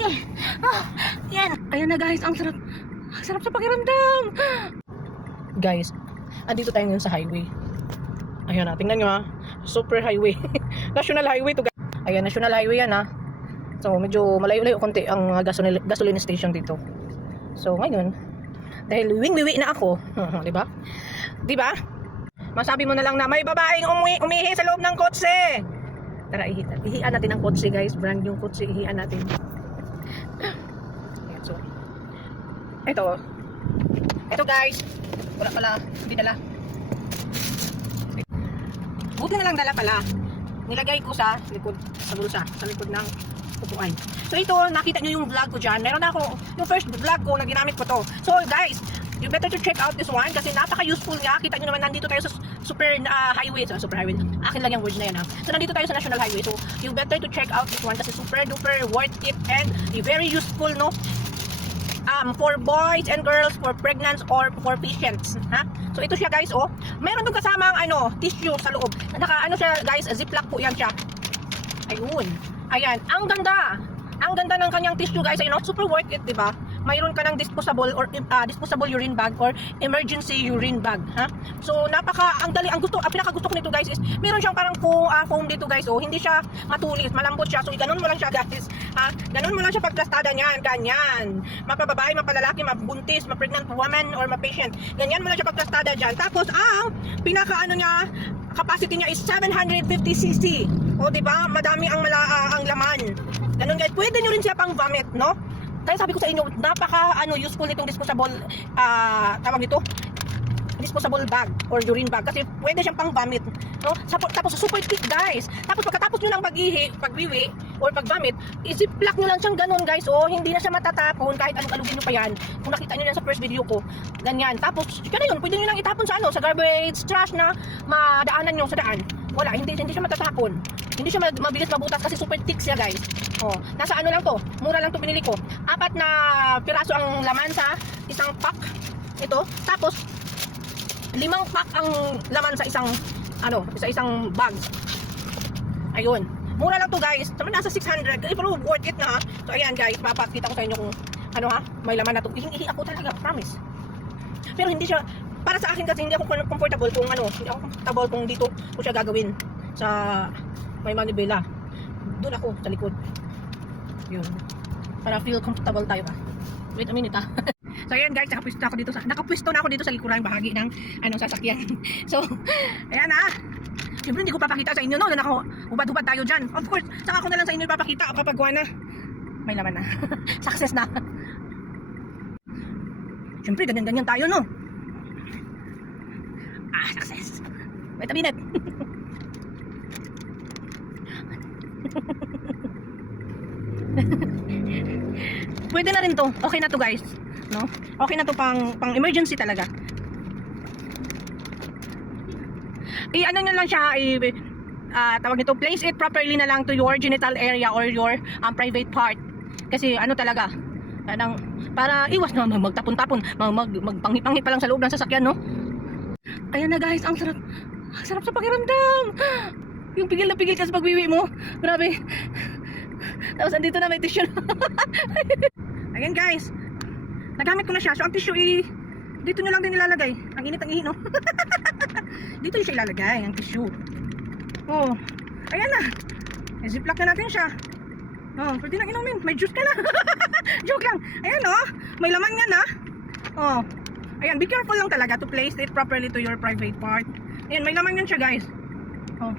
Ah, yan. Ayan na guys, ang sarap. Ang sarap sa pakiramdam. Guys, andito tayo ngayon sa highway. Ayan na, tingnan nyo ha. Super highway. national highway to guys. Ayan, national highway yan ha. So, medyo malayo-layo konti ang gasoline, gasoline station dito. So, ngayon, dahil wing-wiwi na ako, di ba? Di ba? Masabi mo na lang na may babaeng umuwi, umihi sa loob ng kotse. Tara, ihi, ihian natin ang kotse guys. Brand yung kotse, ihian natin. Ayan, so, ito. Ito guys. Wala pala, hindi dala. Buti na lang dala pala. Nilagay ko sa likod, sa bulsa, sa likod ng upuan. So ito, nakita nyo yung vlog ko dyan. Meron ako, yung first vlog ko na ginamit ko to. So guys, you better to check out this one kasi napaka-useful niya. Kita nyo naman, nandito tayo sa super uh, highway. So, super highway. Akin lang yung words na yan ha. So nandito tayo sa national highway. So you better to check out this one kasi super duper worth it and very useful no um, for boys and girls, for pregnant or for patients. Ha? So ito siya guys, oh. Meron doon kasamang ano, tissue sa loob. Naka ano siya guys, ziplock po yan siya. Ayun. Ayan, ang ganda. Ang ganda ng kanyang tissue guys, ayun, oh, super worth it, 'di ba? Mayroon ka ng disposable or uh, disposable urine bag or emergency urine bag, ha? So napaka ang dali, ang gusto, ang pinaka gusto ko nito guys is meron siyang parang foam, uh, foam dito guys, oh. Hindi siya matulis, malambot siya. So ganun mo lang siya guys. Ha? Ganun mo lang siya pagplastada niyan, ganyan. Mapababae, mapalalaki, mabuntis, ma-pregnant woman or ma-patient. Ganyan mo lang siya pagplastada diyan. Tapos ang pinaka ano niya, capacity niya is 750cc. O di ba? Madami ang mala ah, ang laman. Ganun guys, pwede niyo rin siya pang vomit, no? Kaya sabi ko sa inyo, napaka ano useful nitong disposable ah tawag nito? Disposable bag or urine bag. Kasi pwede siyang pang vomit no tapos super thick guys. Tapos pagkatapos nyo ng pag-ihi pagwiwi or pag-vomit i-ziplock nyo lang siyang ganun guys. Oh hindi na siya matatapon kahit anong alugin nyo pa yan. Kung nakita nyo yan sa first video ko ganyan. Tapos kaya yun pwede nyo lang itapon sa ano sa garbage trash na madaanan nyo sa daan. Wala hindi hindi siya matatapon. Hindi siya ma- mabilis mabutas kasi super thick siya guys. Oh nasa ano lang to mura lang to binili ko. Apat na piraso ang laman sa isang pack. Ito. Tapos limang pack ang laman sa isang ano, sa isang bag. Ayun. Mura lang to guys. Naman nasa 600. Eh, pero worth it na ha. So ayan guys, papakita ko sa inyo kung ano ha, may laman na to. Ihingi ako talaga, promise. Pero hindi siya para sa akin kasi hindi ako comfortable kung ano, hindi ako comfortable kung dito ko siya gagawin sa may manibela. Doon ako sa likod. Yun. Para feel comfortable tayo ba. Wait a minute ha. So ayan guys, nakapwesto ako dito sa nakapwesto na ako dito sa likurang bahagi ng ano sasakyan. so, ayan na. Siyempre hindi ko papakita sa inyo no, na naka hubad-hubad tayo diyan. Of course, saka ako na lang sa inyo ipapakita kapag gawa na. May laman na. Success na. Siyempre, ganyan-ganyan tayo no. Ah, success. Wait a. Pwede na rin to. Okay na to guys. No? Okay na to pang pang emergency talaga. I ano nyo lang siya i ah, tawag nito place it properly na lang to your genital area or your um, private part. Kasi ano talaga anong para iwas na mag- magtapon-tapon, mag, mag, magpanghi-panghi pa lang sa loob ng sasakyan, no? Ayan na guys, ang sarap. Ang sarap sa pakiramdam. Yung pigil na pigil ka sa pagwiwi mo. Grabe. Tapos andito na may tissue. Ayan guys. Nagamit ko na siya. So ang tissue i dito nyo lang din ilalagay. Ang init ang ihi, no? dito nyo siya ilalagay, ang tissue. Oh. Ayan na. I-ziplock na natin siya. Oh, pwede na inumin. May juice ka na. Joke lang. Ayan, oh. May laman nga na. Oh. Ayan, be careful lang talaga to place it properly to your private part. Ayan, may laman yan siya, guys. Oh.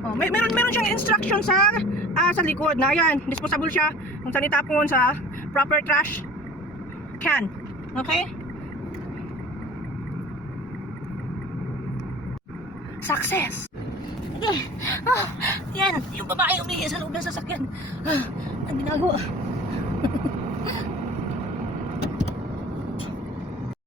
Oh, may meron meron siyang instruction sa ah, sa likod na ayan, disposable siya kung saan itapon sa proper trash can. Okay? Success! Ah, yan, yung babae umihi sa loob ng sasakyan. Ah, ang ginagawa.